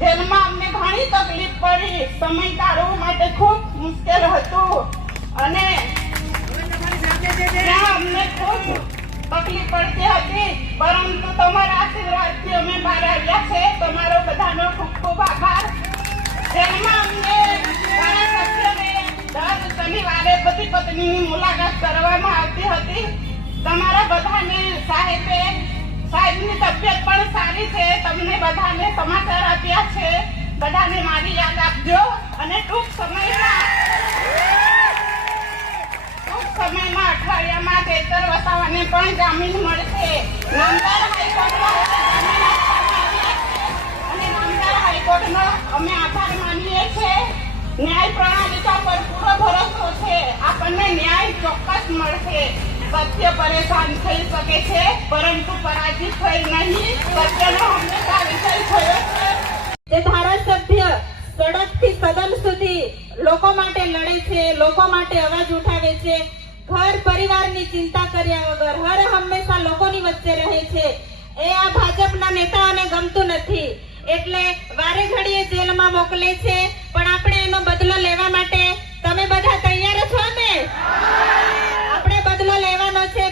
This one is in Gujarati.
જેલમાં અમને ઘણી તકલીફ પડી, સમય કાઢવા માટે ખૂબ મુશ્કેલ હતું અને અમને ખૂબ તકલીફ પડતી હતી, પરંતુ તમારા આશીર્વાદથી અમે બહાર આવ્યા છે. તમારો બધાનો ખૂબ ખૂબ આભાર. જેલમાં અમને ઘણા સભ્યોને દર શનિવારે પતિ પત્નીની મુલાકાત કરવામાં આવતી હતી. તમારા બધાને સાહેબની તબિયત પણ સારી છે. તમને બધાને સમાચાર આપ્યા છે. બધાને મારી યાદ આપજો અને ટૂંક સમયમાં અઠવાડિયામાં ચૈતર વસાવાને પણ જામીન મળશે. નામદાર હાઈકોર્ટનો અમે આભાર માનીએ છીએ. ન્યાય પ્રણાલિકા પર પૂરો ભરોસો છે. આપણને ન્યાય ચોક્કસ મળશે. સત્ય પરેશાન થઈ શકે છે, પરંતુ પરાજિત થઈ નહીં. સત્યનો હંમેશા વિજય થયો છે. તે ધારાસભ્ય સડકથી સદન સુધી લોકો માટે લડે છે, લોકો માટે અવાજ ઉઠાવે છે. ઘર પરિવારની ચિંતા કર્યા વગર હર હંમેશા લોકોની વચ્ચે રહે છે. એ આ ભાજપના નેતાઓને ગમતું નથી, એટલે વારે ઘડીએ જેલમાં મોકલે છે. પણ આપણે એનો બદલો લેવા માટે તમે બધા તૈયાર છો ને? આપણે બદલો લેવાનો છે.